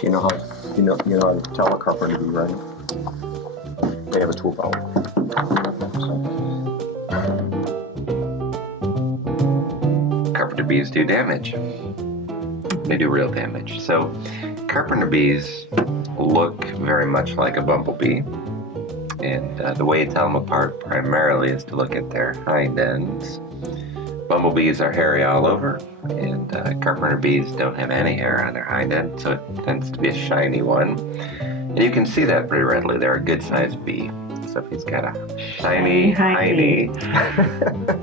So you know how to tell a carpenter bee, right? They have a tool belt. Carpenter bees do damage. They do real damage. So carpenter bees look very much like a bumblebee. And the way you tell them apart primarily is to look at their hind ends. Bumblebees are hairy all over, and carpenter bees don't have any hair on their hind end, so it tends to be a shiny one. And you can see that pretty readily. They're a good-sized bee. So if he's got a shiny hiney,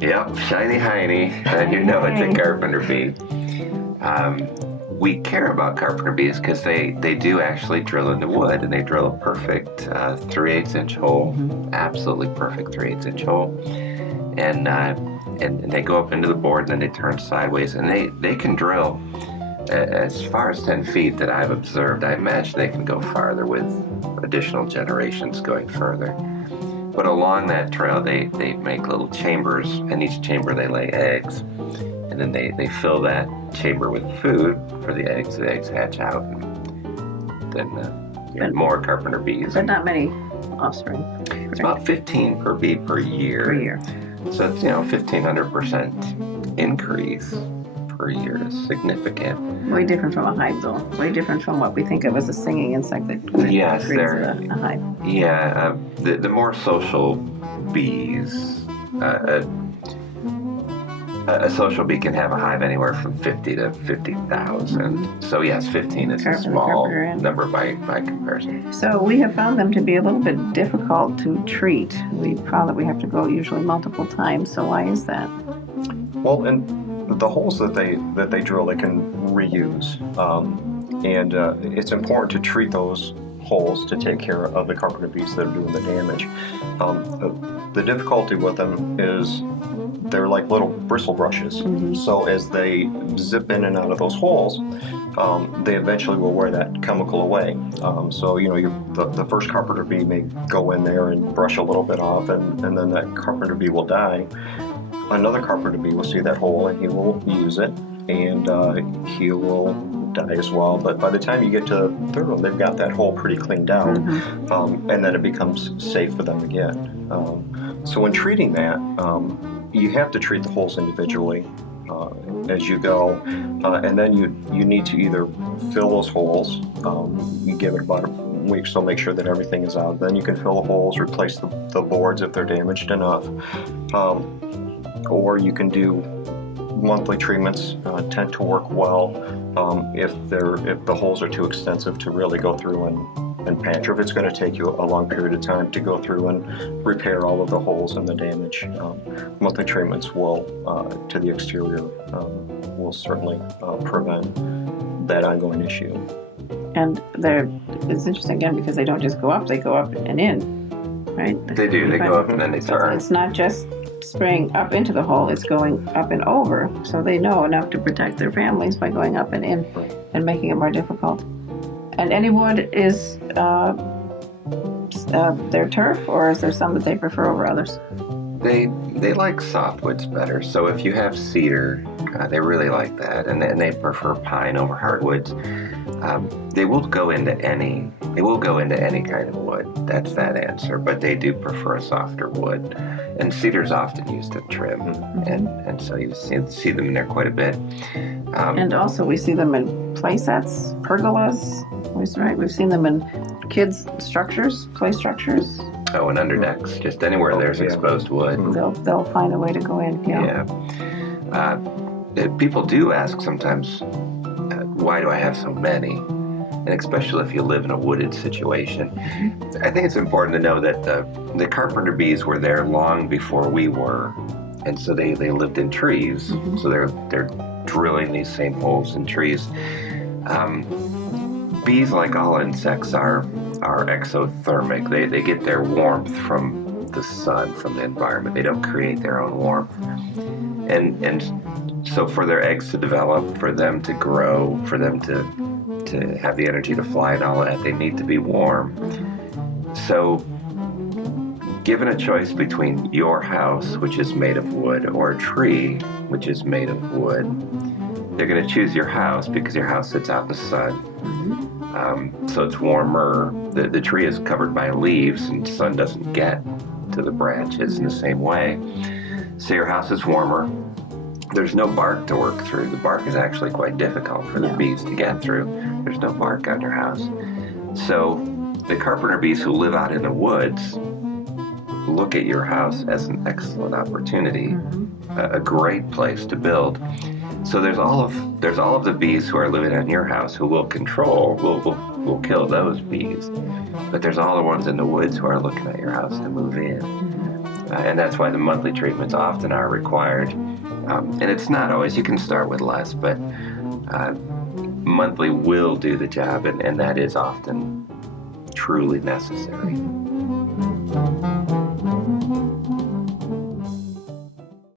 yep, shiny hiney, then you know it's a carpenter bee. We care about carpenter bees because they do actually drill into wood, and they drill a perfect 3/8 inch hole, absolutely perfect 3/8 inch hole, and they go up into the board, and then they turn sideways, and they can drill as far as 10 feet that I've observed. I imagine they can go farther with additional generations going further. But along that trail, they make little chambers, and each chamber they lay eggs. And then they fill that chamber with food for the eggs. The eggs hatch out, and then you get more carpenter bees. But not many offspring. It's about 15 per bee per year. Per year. So it's 1,500% increase per year. Is significant. Way different from a hive, though. Way different from what we think of as a singing insect that Yes, creates they're a hive. Yeah, the more social bees. A social bee can have a hive anywhere from 50 to 50,000. So yes, 15 is a small number by comparison. So we have found them to be a little bit difficult to treat. We found that we have to go usually multiple times. So why is that? Well, and the holes that they drill, they can reuse, and it's important to treat those holes to take care of the carpenter bees that are doing the damage. The difficulty with them is they're like little bristle brushes. So as they zip in and out of those holes, they eventually will wear that chemical away. So the first carpenter bee may go in there and brush a little bit off, and then that carpenter bee will die. Another carpenter bee will see that hole, and he will use it, and he will die as well. But by the time you get to the third one, they've got that hole pretty cleaned out, and then it becomes safe for them again. So when treating that, you have to treat the holes individually as you go, and then you need to either fill those holes. You give it about a week, so make sure that everything is out. Then you can fill the holes, replace the boards if they're damaged enough, or you can do monthly treatments. Tend to work well if the holes are too extensive to really go through and patch, or if it's going to take you a long period of time to go through and repair all of the holes and the damage. Monthly treatments will to the exterior will certainly prevent that ongoing issue. And it's interesting again because they don't just go up; they go up and in, right? They do. They go up and then they turn. It's not just spraying up into the hole; it's going up and over. So they know enough to protect their families by going up and in, and making it more difficult. And any wood is their turf, or is there some that they prefer over others? They like softwoods better. So if you have cedar, they really like that, and they prefer pine over hardwoods. They will go into any kind of wood. That's that answer. But they do prefer a softer wood, and cedar's often used to trim, and so you see them in there quite a bit. And also we see them in play sets, pergolas. Right, we've seen them in kids' structures, play structures. Oh, and under decks, just anywhere there's exposed wood. They'll find a way to go in. Yeah. People do ask sometimes, why do I have so many? And especially if you live in a wooded situation. I think it's important to know that the carpenter bees were there long before we were, and so they lived in trees. So they're drilling these same holes in trees. Bees, like all insects, are exothermic. They get their warmth from the sun, from the environment. They don't create their own warmth. And so for their eggs to develop, for them to grow, for them to have the energy to fly and all that, they need to be warm. So given a choice between your house, which is made of wood, or a tree, which is made of wood, they're going to choose your house because your house sits out in the sun. So it's warmer. The tree is covered by leaves, and the sun doesn't get to the branches in the same way. So your house is warmer. There's no bark to work through. The bark is actually quite difficult for the bees to get through. There's no bark on your house. So the carpenter bees who live out in the woods look at your house as an excellent opportunity, a great place to build. So there's all of the bees who are living on your house who will will kill those bees. But there's all the ones in the woods who are looking at your house to move in. And that's why the monthly treatments often are required. And it's not always, you can start with less, but monthly will do the job, and that is often truly necessary.